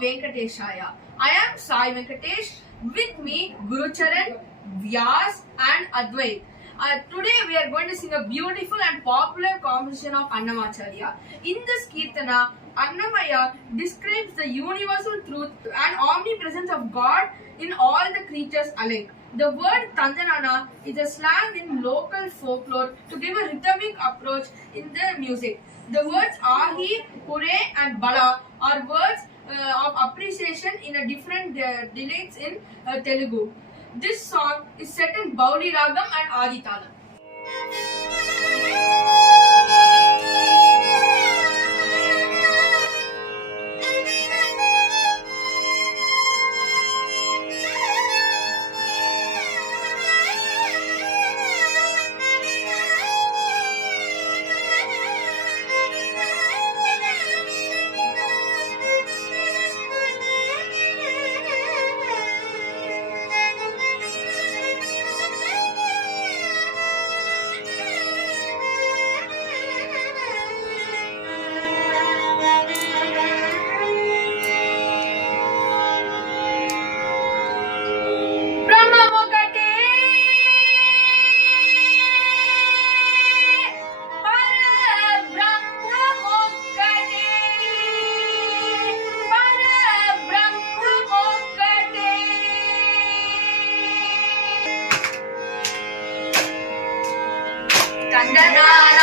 Venkateshaya. I am Sai Venkatesh. With me, Guru Charan, Vyas, and Advait. Today we are going to sing a beautiful and popular composition of Annamacharya. In this Kirtana, Annamaya describes the universal truth and omnipresence of God in all the creatures alike. The word Tandanana is a slang in local folklore to give a rhythmic approach in the music. The words Ahi, Hure and Bala are words of appreciation in a different delights in Telugu. This song is set in Bauli Ragam and Adi Talam. Tandanana